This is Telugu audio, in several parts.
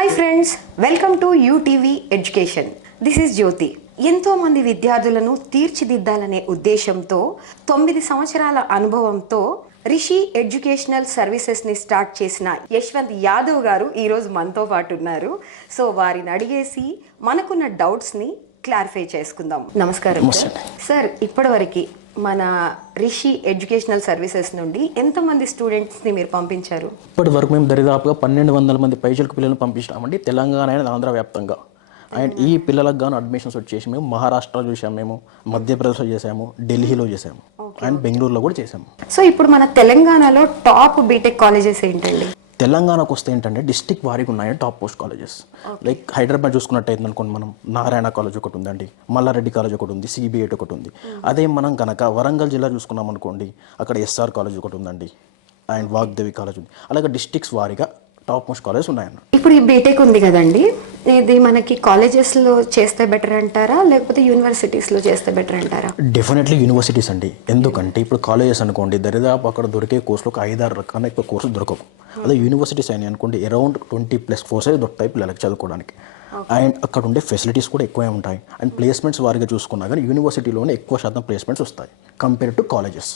Hi friends, welcome to UTV education. This is Jyothi. ఎంతో మంది విద్యార్థులను తీర్చిదిద్దాలనే ఉద్దేశంతో 9 సంవత్సరాల అనుభవంతో రిషి ఎడ్యుకేషనల్ సర్వీసెస్ని స్టార్ట్ చేసిన యశ్వంత్ యాదవ్ గారు ఈరోజు మనతో పాటు ఉన్నారు. సో వారిని అడిగేసి మనకున్న డౌట్స్ని క్లారిఫై చేసుకుందాం. నమస్కారం సార్. ఇప్పటివరకు మన రిషి ఎడ్యుకేషనల్ సర్వీసెస్ నుండి ఎంతమంది స్టూడెంట్స్ని మీరు పంపించారు? ఇప్పటి వరకు మేము దరిదాపుగా 1200 మంది పైచలకు పిల్లలను పంపించామండి, తెలంగాణ అండ్ ఆంధ్ర వ్యాప్తంగా. అండ్ ఈ పిల్లలకు గాను అడ్మిషన్స్ వచ్చేసి మేము మహారాష్ట్రలో చూసాము, మేము మధ్యప్రదేశ్లో చేసాము, ఢిల్లీలో చేసాము, అండ్ బెంగళూరులో కూడా చేసాము. సో ఇప్పుడు మన తెలంగాణలో టాప్ బీటెక్ కాలేజెస్ ఏంటండి? తెలంగాణకు వస్తే ఏంటంటే డిస్టిక్ వారీగా ఉన్నాయి top post colleges. Like Hyderabad చూసుకున్నట్టయితే అనుకోండి, మనం నారాయణ కాలేజ్ ఒకటి ఉందండి, మల్లారెడ్డి కాలేజ్ ఒకటి ఉంది, సిబిఐటి ఒకటి ఉంది. అదే మనం కనుక వరంగల్ జిల్లా చూసుకున్నాం అనుకోండి, అక్కడ ఎస్ఆర్ కాలేజ్ ఒకటి ఉందండి, అండ్ వాగ్దేవి కాలేజ్ ఉంది. అలాగే డిస్టిక్స్ వారీగా టాప్ మోస్ట్ కాలేజ్ ఉన్నాయన్న. ఇప్పుడు ఈ బీటెక్ ఉంది కదండి, ఇది మనకి కాలేజెస్లో చేస్తే బెటర్ అంటారా లేకపోతే యూనివర్సిటీస్లో చేస్తే బెటర్ అంటారా? డెఫినెట్లీ యూనివర్సిటీస్ అండి. ఎందుకంటే ఇప్పుడు కాలేజెస్ అనుకోండి, దరిదాపు అక్కడ దొరికే కోర్సులు ఒక 5-6 రకాల ఎక్కువ కోర్సులు దొరకవు. అదే యూనివర్సిటీస్ అయినాయి అనుకోండి, అరౌండ్ 20+ కోర్సెస్ దొరుకుతాయి పిల్లలకి చదువుకోవడానికి. అండ్ అక్కడ ఉండే ఫెసిలిటీస్ కూడా ఎక్కువే ఉంటాయి. అండ్ ప్లేస్మెంట్స్ వారిగా చూసుకున్నా కానీ యూనివర్సిటీలోనే ఎక్కువ శాతం ప్లేస్మెంట్స్ వస్తాయి కంపేర్ టు కాలేజెస్.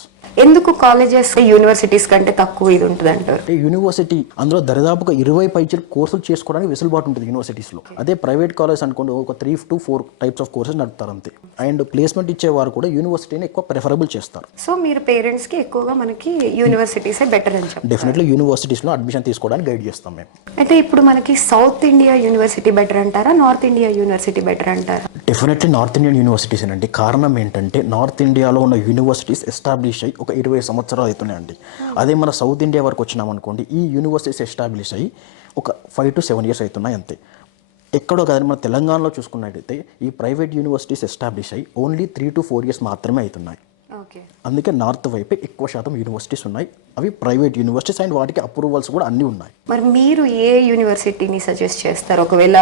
ఎందుకు కాలేజెస్ యూనివర్సిటీస్ కంటే తక్కువ ఇది ఉంటుంది అంటారు? యూనివర్సిటీ అందులో దరిదాపుగా 20 పైచలు కోర్సులు చేసుకోవడానికి వెసులుబాటు ఉంటుంది యూనివర్సిటీస్లో. అదే ప్రైవేట్ కాలేజ్ అనుకోండి, ఒక 3 to 4 టైప్స్ ఆఫ్ కోర్సెస్ నడుపుతారు అంతే. అండ్ ప్లేస్మెంట్ ఇచ్చేవారు కూడా యూనివర్సిటీని ఎక్కువ ప్రిఫరబుల్ చేస్తారు. సో మీరు పేరెంట్స్కి ఎక్కువగా మనకి యూనివర్సిటీసే బెటర్ అని చెప్పారు. డెఫినెట్లీ యూనివర్సిటీస్లో అడ్మిషన్ తీసుకోవడానికి గైడ్ చేస్తాం మేము. అయితే ఇప్పుడు మనకి సౌత్ ఇండియా యూనివర్సిటీ బెటర్ అంటారా, నార్త్ ఇండియా యూనివర్సిటీ బెటర్ అంటారా? డెఫినెట్లీ నార్త్ ఇండియన్ యూనివర్సిటీస్ అండి. కారణం ఏంటంటే నార్త్ ఇండియాలో ఉన్న యూనివర్సిటీస్ ఎస్టాబ్లిష్ అయ్యి ఒక 20 సంవత్సరాలు అవుతున్నాయండి. అదే మన సౌత్ ఇండియా వరకు వచ్చినాం అనుకోండి, ఈ యూనివర్సిటీస్ ఎస్టాబ్లిష్ అయ్యి ఒక 5 to 7 years అవుతున్నాయి అంతే. ఎక్కడో కాదని మన తెలంగాణలో చూసుకున్నట్టయితే ఈ ప్రైవేట్ యూనివర్సిటీస్ ఎస్టాబ్లిష్ అయ్యి ఓన్లీ 3 to 4 years మాత్రమే అవుతున్నాయి. అందుకే నార్త్ వైపే ఎక్కువ శాతం యూనివర్సిటీస్ ఉన్నాయి. అవి ప్రైవేట్ యూనివర్సిటీస్ అండ్ వాటికి అప్రూవల్స్ కూడా అన్నీ ఉన్నాయి. మరి మీరు ఏ యూనివర్సిటీని సజెస్ట్ చేస్తారు ఒకవేళ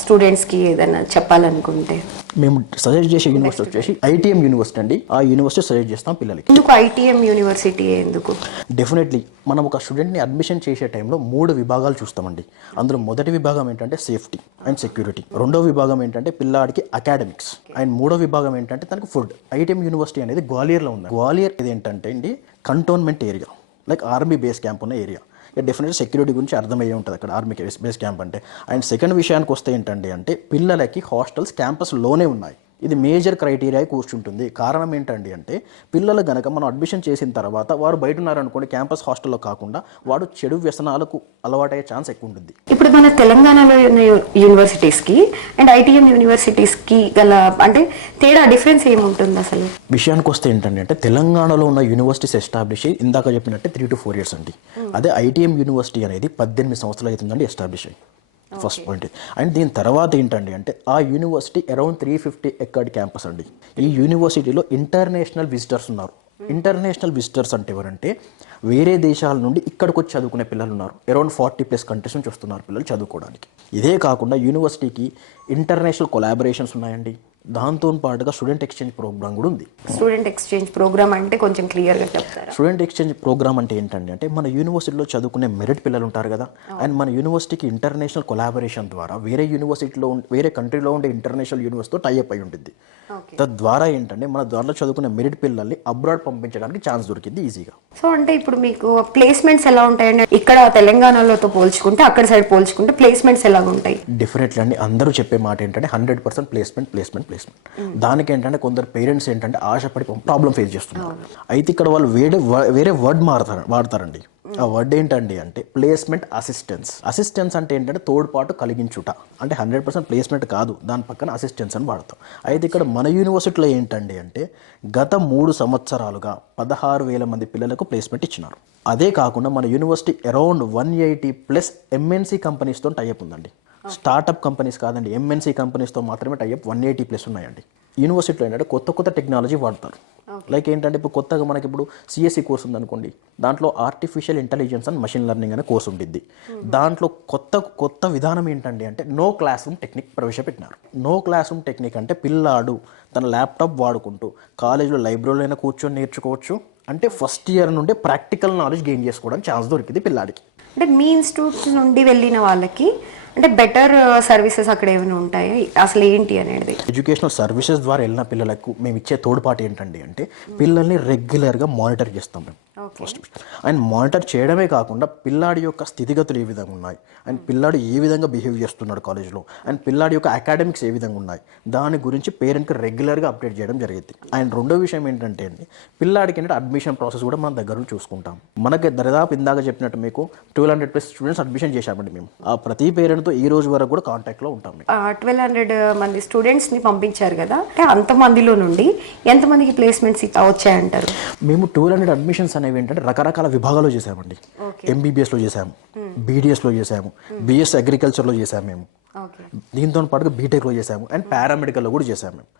స్టూడెంట్స్కి ఏదైనా చెప్పాలనుకుంటే? మేము సజెస్ట్ చేసే యూనివర్సిటీ వచ్చేసి ఐటీఎం యూనివర్సిటీ అండి. ఆ యూనివర్సిటీ సజెస్ట్ చేస్తాం పిల్లలకి. ఎందుకు ఐటీఎం యూనివర్సిటీ ఎందుకు? డెఫినెట్లీ మనం ఒక స్టూడెంట్ని అడ్మిషన్ చేసే టైంలో 3 విభాగాలు చూస్తామండి. అందులో మొదటి విభాగం ఏంటంటే సేఫ్టీ అండ్ సెక్యూరిటీ, రెండో విభాగం ఏంటంటే పిల్లాడికి అకాడమిక్స్, అండ్ మూడో విభాగం ఏంటంటే తనకి ఫుడ్. ఐటీఎం యూనివర్సిటీ అనేది గ్వాలియర్లో ఉంది. గ్వాలియర్ ఇది ఏంటంటే అండి cantonment area, like army base camp ఉన్న ఏరియా. డెఫినెట్లీ సెక్యూరిటీ గురించి అర్థమయ్యే ఉంటుంది అక్కడ ఆర్మీ బేస్ క్యాంప్ అంటే. అండ్ సెకండ్ విషయానికి వస్తే ఏంటంటే అంటే పిల్లలకి హాస్టల్స్ క్యాంపస్లోనే ఉన్నాయి. ఇది మేజర్ క్రైటీరియా కూర్చుంటుంది. కారణం ఏంటండి అంటే పిల్లలు గనక మనం అడ్మిషన్ చేసిన తర్వాత వారు బయట ఉన్నారనుకోండి, క్యాంపస్ హాస్టల్లో కాకుండా వాడు చెడు వ్యసనాలకు అలవాటయ్యే ఛాన్స్ ఎక్కువ ఉంటుంది. ఇప్పుడు మన తెలంగాణలో ఉన్న యూనివర్సిటీస్కి అండ్ ఐటీఎం యూనివర్సిటీస్కి గల అంటే తేడా డిఫరెన్స్ ఏముంటుంది అసలు? విషయానికి వస్తే ఏంటంటే అంటే తెలంగాణలో ఉన్న యూనివర్సిటీస్ ఎస్టాబ్లిష్ అయ్యి ఇందాక చెప్పినట్టే 3 to 4 years అండి. అదే ఐటీఎం యూనివర్సిటీ అనేది 18 సంవత్సరాలు అవుతుందండి ఎస్టాబ్లిష్ అయ్యి. First point. అండ్ దీని తర్వాత ఏంటండి అంటే ఆ యూనివర్సిటీ అరౌండ్ 350 ఎకర్డ్ క్యాంపస్ అండి. ఈ యూనివర్సిటీలో ఇంటర్నేషనల్ విజిటర్స్ ఉన్నారు. ఇంటర్నేషనల్ విజిటర్స్ అంటే ఎవరంటే వేరే దేశాల నుండి ఇక్కడికి వచ్చి చదువుకునే పిల్లలు ఉన్నారు. అరౌండ్ 40+ కంట్రీస్ నుంచి వస్తున్నారు పిల్లలు చదువుకోవడానికి. ఇదే కాకుండా యూనివర్సిటీకి ఇంటర్నేషనల్ కొలాబరేషన్స్ ఉన్నాయండి. దాంతో పాటుగా స్టూడెంట్ ఎక్స్చేంజ్ ప్రోగ్రామ్ కూడా ఉంది. స్టూడెంట్ ఎక్స్చేంజ్ ప్రోగ్రామ్ అంటే కొంచెం క్లియర్గా చెప్తారా? స్టూడెంట్ ఎక్స్చేంజ్ ప్రోగ్రామ్ అంటే ఏంటంటే అంటే మన యూనివర్సిటీలో చదువుకునే మెరిట్ పిల్లలు ఉంటారు కదా, అండ్ మన యూనివర్సిటీకి ఇంటర్నేషనల్ కొలాబరేషన్ ద్వారా వేరే కంట్రీలో ఉండే ఇంటర్నేషనల్ యూనివర్సిటీతో టైఅప్ అయి ఉంటుంది. తద్వారా ఏంటంటే మన దాంట్లో చదువుకునే మెరిట్ పిల్లల్ని అబ్రాడ్ పంపించడానికి ఛాన్స్ దొరికింది ఈజీగా. సో అంటే ఇప్పుడు మీకు ప్లేస్మెంట్స్ ఎలా ఉంటాయండి? ఇక్కడ తెలంగాణలోతో పోల్చుకుంటే అక్కడ సైడ్ పోల్చుకుంటే ప్లేస్మెంట్స్ ఎలా ఉంటాయి? డెఫినెట్లీ అండి. అందరూ చెప్పే మాట ఏంటంటే 100% ప్లేస్మెంట్. దానికి ఏంటంటే కొందరు పేరెంట్స్ ఏంటంటే ఆశపడి ప్రాబ్లం ఫేస్ చేస్తున్నారు. అయితే ఇక్కడ వాళ్ళు వేరే వర్డ్ వాడతారండి. ఆ వర్డ్ ఏంటండి అంటే ప్లేస్మెంట్ అసిస్టెన్స్ అంటే ఏంటంటే తోడ్పాటు కలిగించుట. అంటే 100% ప్లేస్మెంట్ కాదు, దాని పక్కన అసిస్టెన్స్ అని వాడతాం. అయితే ఇక్కడ మన యూనివర్సిటీలో ఏంటండి అంటే గత 3 సంవత్సరాలుగా 16,000 మంది పిల్లలకు ప్లేస్మెంట్ ఇచ్చినారు. అదే కాకుండా మన యూనివర్సిటీ అరౌండ్ 180+ ఎంఎన్సీ కంపెనీస్తో టైఅప్ ఉందండి. స్టార్టప్ కంపెనీస్ కాదండి, ఎంఎన్సీ కంపెనీస్తో మాత్రమే టైఅప్ 180+ ఉన్నాయండి. యూనివర్సిటీలో ఏంటంటే కొత్త టెక్నాలజీ వాడతారు. లైక్ ఏంటంటే ఇప్పుడు కొత్తగా మనకి ఇప్పుడు సిఎస్సి కోర్స్ ఉందనుకోండి, దాంట్లో artificial intelligence and machine learning అనే కోర్స్ ఉంటుంది. దాంట్లో కొత్త విధానం ఏంటండి అంటే నో క్లాస్ రూమ్ టెక్నిక్ ప్రవేశపెట్టినారు. నో క్లాస్ రూమ్ టెక్నిక్ అంటే పిల్లాడు తన ల్యాప్టాప్ వాడుకుంటూ కాలేజీలో లైబ్రరీలో అయినా కూర్చొని నేర్చుకోవచ్చు. అంటే ఫస్ట్ ఇయర్ నుండే ప్రాక్టికల్ నాలెడ్జ్ గెయిన్ చేసుకోవడానికి ఛాన్స్ దొరికింది పిల్లాడికి. అంటే మీ ఇన్స్టిట్యూట్ నుండి వెళ్ళిన వాళ్ళకి అంటే బెటర్ సర్వీసెస్ అక్కడ ఏమైనా ఉంటాయి అసలు ఏంటి అనేది? ఎడ్యుకేషనల్ సర్వీసెస్ ద్వారా వెళ్ళిన పిల్లలకు మేము ఇచ్చే తోడ్పాటు ఏంటండి అంటే పిల్లల్ని రెగ్యులర్గా మానిటర్ చేస్తాం మేము ఫస్ట్. అండ్ మానిటర్ చేయడమే కాకుండా పిల్లాడి యొక్క స్థితిగతులు ఏ విధంగా ఉన్నాయి, అండ్ పిల్లాడు ఏ విధంగా బిహేవ్ చేస్తున్నాడు కాలేజ్లో, అండ్ పిల్లాడి యొక్క అకాడమిక్స్ ఏ విధంగా ఉన్నాయి, దాని గురించి పేరెంట్కి రెగ్యులర్గా అప్డేట్ చేయడం జరిగింది. అండ్ రెండో విషయం ఏంటంటే అండి, పిల్లాడికి ఏంటంటే అడ్మిషన్ ప్రాసెస్ కూడా మన దగ్గర నుంచి చూసుకుంటాం. మనకి దాదాపు ఇందాక చెప్పినట్టు మీకు 1200+ స్టూడెంట్స్ అడ్మిషన్ చేశామండి మేము. ఆ ప్రతి పేరెంట్తో ఈ రోజు వరకు కూడా కాంటాక్ట్లో ఉంటాం. 1200 మంది స్టూడెంట్స్ని పంపించారు కదా, అంటే అంతమందిలో నుండి ఎంతమందికి ప్లేస్మెంట్స్ వచ్చాయంటారు? మేము 1200 అడ్మిషన్స్ అనేవి ఏంటంటే రకరకాల విభాగాల్లో చేసామండి. ఎంబీబీఎస్లో చేసాము, బీడీఎస్లో చేసాము, బీఎస్ అగ్రికల్చర్లో చేసాము మేము, దీంతో పాటుగా బీటెక్లో చేసాము, అండ్ పారామెడికల్లో కూడా చేసాము మేము.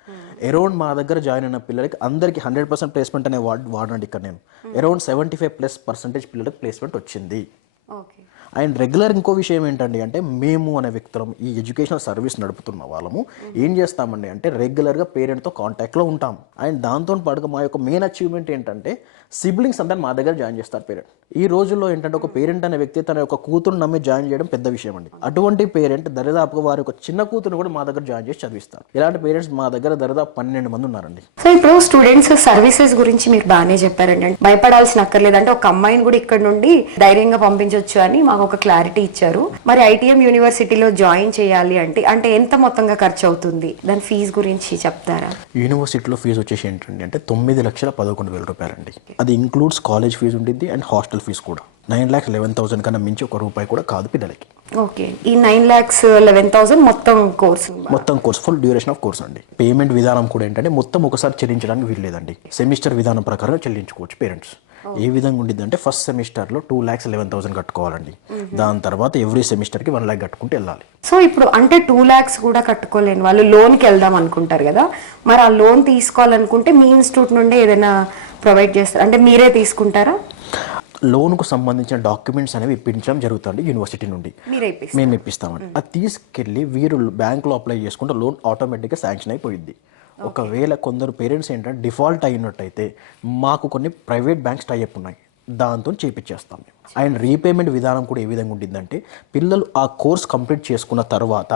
అరౌండ్ మా దగ్గర జాయిన్ అయిన పిల్లలకి అందరికీ 100% ప్లేస్మెంట్ అనే వాడండి. ఇక్కడ నేను అరౌండ్ 75+% పిల్లలకి ప్లేస్మెంట్ వచ్చింది. అండ్ రెగ్యులర్ ఇంకో విషయం ఏంటండి అంటే మేము అనే వ్యక్తులం ఈ ఎడ్యుకేషనల్ సర్వీస్ నడుపుతున్న వాళ్ళము ఏం చేస్తామండి అంటే రెగ్యులర్గా పేరెంట్తో కాంటాక్ట్లో ఉంటాం. అండ్ దాంతో పాటుగా మా యొక్క మెయిన్ అచీవ్మెంట్ ఏంటంటే సిబ్లింగ్స్ అంతా మా దగ్గర జాయిన్ చేస్తారు పేరెంట్. ఈ రోజుల్లో ఏంటంటే ఒక పేరెంట్ అనే వ్యక్తి తన యొక్క కూతురు నమ్మి జాయిన్ చేయడం పెద్ద విషయం అండి. అటువంటి పేరెంట్ దరిదాపుగా వారి యొక్క చిన్న కూతురు కూడా మా దగ్గర జాయిన్ చేసి చదివిస్తారు. ఇలాంటి పేరెంట్స్ మా దగ్గర దరిదాపు 12 మంది ఉన్నారండి. సో ఇప్పుడు స్టూడెంట్స్ సర్వీసెస్ గురించి మీరు బాగానే చెప్పారండి. భయపడాల్సిన అక్కర్లేదు, అంటే ఒక అమ్మాయిని కూడా ఇక్కడ నుండి ధైర్యంగా పంపించవచ్చు అని మాకు ఒక క్లారిటీ ఇచ్చారు. మరి ఐటీఎం యూనివర్సిటీలో జాయిన్ చేయాలి అంటే ఎంత మొత్తంగా ఖర్చు అవుతుంది, దాని ఫీజు గురించి చెప్తారా? యూనివర్సిటీలో ఫీజు వచ్చేసి ఏంటండి అంటే 9,11,000 రూపాయలండి. అది ఇంక్లూడ్స్ కాలేజ్ ఫీజు ఉంటుంది అండ్ హాస్టల్ ఫీజు కూడా. 9,11,000 కన్నా మించి ₹1 కూడా కాదు పిల్లలకి. ఓకే, ఈ 9,11,000 మొత్తం course full duration of course అండి. పేమెంట్ విధానం కూడా ఏంటంటే మొత్తం ఒకసారి చెల్లించడానికి వీల్లేదండి. సెమిస్టర్ విధానం ప్రకారం చెల్లించుకోవచ్చు పేరెంట్స్. ఏ విధంగా ఉండిద్ది అంటే ఫస్ట్ సెమిస్టర్లో 2,11,000 కట్టుకోవాలండి. దాని తర్వాత ఎవ్రీ సెమిస్టర్కి 1 lakh కట్టుకుంటూ వెళ్ళాలి. సో ఇప్పుడు అంటే 2 lakhs కూడా కట్టుకోలేని వాళ్ళు లోన్కి వెళ్దాం అనుకుంటారు కదా, మరి ఆ లోన్ తీసుకోవాలనుకుంటే మీ ఇన్స్టిట్యూట్ నుండి ఏదైనా ప్రొవైడ్ చేస్తారు అంటే మీరే తీసుకుంటారా? లోన్కు సంబంధించిన డాక్యుమెంట్స్ అనేవి ఇప్పించడం జరుగుతుంది యూనివర్సిటీ నుండి. మేము ఇప్పిస్తామండి. అది తీసుకెళ్ళి వీరు బ్యాంకులో అప్లై చేసుకుంటే లోన్ ఆటోమేటిక్గా శాంక్షన్ అయిపోయింది. ఒకవేళ కొందరు పేరెంట్స్ ఏంటంటే డిఫాల్ట్ అయినట్టయితే మాకు కొన్ని ప్రైవేట్ బ్యాంక్స్ టైఅప్ ఉన్నాయి, దాంతో చేపించేస్తాం మేము. అండ్ రీపేమెంట్ విధానం కూడా ఏ విధంగా ఉంటుందంటే పిల్లలు ఆ కోర్స్ కంప్లీట్ చేసుకున్న తర్వాత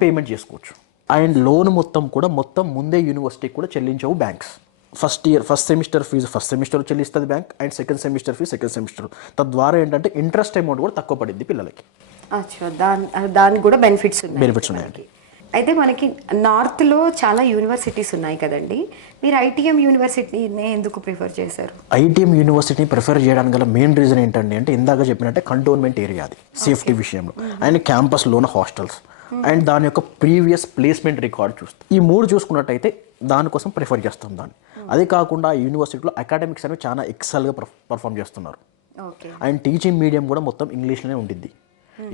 పేమెంట్ చేసుకోవచ్చు. అండ్ లోన్ మొత్తం ముందే యూనివర్సిటీకి కూడా చెల్లించవు banks. First semester fees first semester చెల్లిస్తుంది bank, and second semester fees second semester. తద్వారా ఏంటంటే ఇంట్రెస్ట్ అమౌంట్ కూడా తక్కువ పడింది పిల్లలకి. దానికి కూడా బెనిఫిట్స్ ఉన్నాయండి. అయితే మనకి నార్త్లో చాలా యూనివర్సిటీస్ ఉన్నాయి కదండి, మీరు ఐటీఎం యూనివర్సిటీని ఎందుకు ప్రిఫర్ చేశారు? ఐటీఎం యూనివర్సిటీని ప్రిఫర్ చేయడానికి గల మెయిన్ రీజన్ ఏంటండి అంటే ఇందాక చెప్పినట్టే కంటోన్మెంట్ ఏరియా, అది సేఫ్టీ విషయంలో, అండ్ క్యాంపస్లోన హాస్టల్స్, అండ్ దాని యొక్క ప్రీవియస్ ప్లేస్మెంట్ రికార్డ్ చూస్తాం. ఈ 3 చూసుకున్నట్టయితే దానికోసం ప్రిఫర్ చేస్తాం దాన్ని. అదే కాకుండా ఆ యూనివర్సిటీలో అకాడమిక్స్ అనేవి చాలా ఎక్సెల్గా పర్ఫామ్ చేస్తున్నారు. అండ్ టీచింగ్ మీడియం కూడా మొత్తం ఇంగ్లీష్లోనే ఉండిద్ది.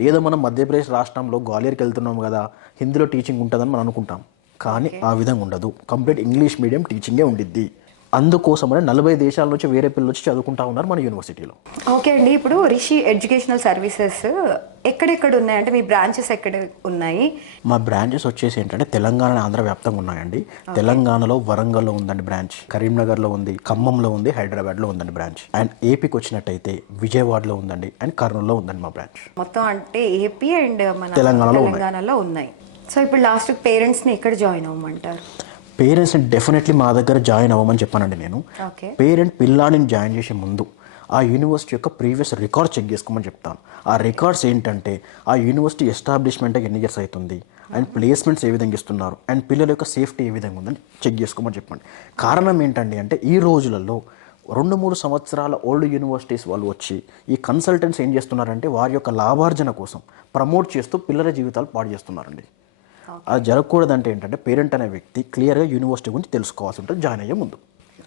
ఏదో మనం మధ్యప్రదేశ్ రాష్ట్రంలో గ్వాలియర్కి వెళ్తున్నాం కదా హిందీలో టీచింగ్ ఉంటుందని మనం అనుకుంటాం, కానీ ఆ విధంగా ఉండదు. కంప్లీట్ ఇంగ్లీష్ మీడియం టీచింగే ఉండిద్ది. అందుకోసమనే 40 దేశాల నుంచి వేరే పిల్లలు వచ్చి చదువుకుంటా ఉన్నారు మన యూనివర్సిటీలో. ఓకే అండి, ఇప్పుడు రిషి ఎడ్యుకేషనల్ సర్వీసెస్ ఎక్కడెక్కడ ఉన్నాయి అంటే మీ బ్రాంచెస్ ఎక్కడ ఉన్నాయి? మా బ్రాంచెస్ వచ్చేసి ఏంటంటే తెలంగాణ ఆంధ్ర వ్యాప్తంగా ఉన్నాయండి. తెలంగాణలో వరంగల్లో ఉందండి బ్రాంచ్, కరీంనగర్లో ఉంది, ఖమ్మంలో ఉంది, హైదరాబాద్లో ఉందండి బ్రాంచ్. అండ్ ఏపీకి వచ్చినట్టయితే విజయవాడలో ఉందండి, అండ్ కర్నూలులో ఉందండి మా బ్రాంచ్. మొత్తం అంటే ఏపీ అండ్ మన తెలంగాణలో ఉన్నాయి. సో ఇప్పుడు లాస్ట్ పేరెంట్స్ని ఎక్కడ జాయిన్ అవ్వమంటారు? పేరెంట్స్ని డెఫినెట్లీ మా దగ్గర జాయిన్ అవ్వమని చెప్పానండి నేను. పేరెంట్ పిల్లాడిని జాయిన్ చేసే ముందు ఆ యూనివర్సిటీ యొక్క ప్రీవియస్ రికార్డ్ చెక్ చేసుకోమని చెప్తాను. ఆ రికార్డ్స్ ఏంటంటే ఆ యూనివర్సిటీ ఎస్టాబ్లిష్మెంట్ ఎన్ని ఇయర్స్ అవుతుంది, అండ్ ప్లేస్మెంట్స్ ఏ విధంగా ఇస్తున్నారు, అండ్ పిల్లల యొక్క సేఫ్టీ ఏ విధంగా ఉందని చెక్ చేసుకోమని చెప్పండి. కారణం ఏంటండి అంటే ఈ రోజులలో 2-3 సంవత్సరాల ఓల్డ్ యూనివర్సిటీస్ వాళ్ళు వచ్చి ఈ కన్సల్టెంట్స్ ఏం చేస్తున్నారంటే వారి యొక్క లాభార్జన కోసం ప్రమోట్ చేస్తూ పిల్లల జీవితాలు పాడు చేస్తున్నారండి. అది జరగకూడదంటే ఏంటంటే పేరెంట్ అనే వ్యక్తి క్లియర్గా యూనివర్సిటీ గురించి తెలుసుకోవాల్సి ఉంటుంది జాయిన్ అయ్యే ముందు.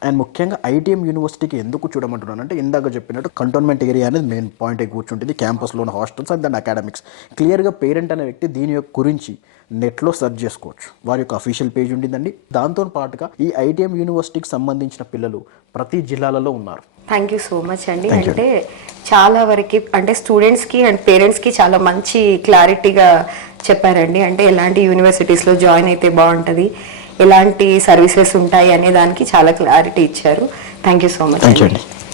అండ్ ముఖ్యంగా ఐటీఎం యూనివర్సిటీకి ఎందుకు చూడమంటున్నానంటే ఇందాక చెప్పినట్టు కంటోన్మెంట్ ఏరియా అనేది మెయిన్ పాయింట్ అయి కూర్చుంటుంది, క్యాంపస్లో ఉన్న హాస్టల్స్ అండ్ దాని అకాడమిక్స్. క్లియర్గా పేరెంట్ అనే వ్యక్తి దీని యొక్క గురించి నెట్లో సెర్చ్ చేసుకోవచ్చు. వారి యొక్క అఫీషియల్ పేజ్ ఉండిందండి. దాంతో పాటుగా ఈ ఐటీఎం యూనివర్సిటీకి సంబంధించిన పిల్లలు ప్రతి జిల్లాలలో ఉన్నారు. థ్యాంక్ యూ సో మచ్ అండి. అంటే చాలా వరకు అంటే స్టూడెంట్స్కి అండ్ పేరెంట్స్కి చాలా మంచి క్లారిటీగా చెప్పారండి. అంటే ఎలాంటి యూనివర్సిటీస్లో జాయిన్ అయితే బాగుంటుంది, ఎలాంటి సర్వీసెస్ ఉంటాయి అనే దానికి చాలా క్లారిటీ ఇచ్చారు. థ్యాంక్ యూ సో మచ్ అండి.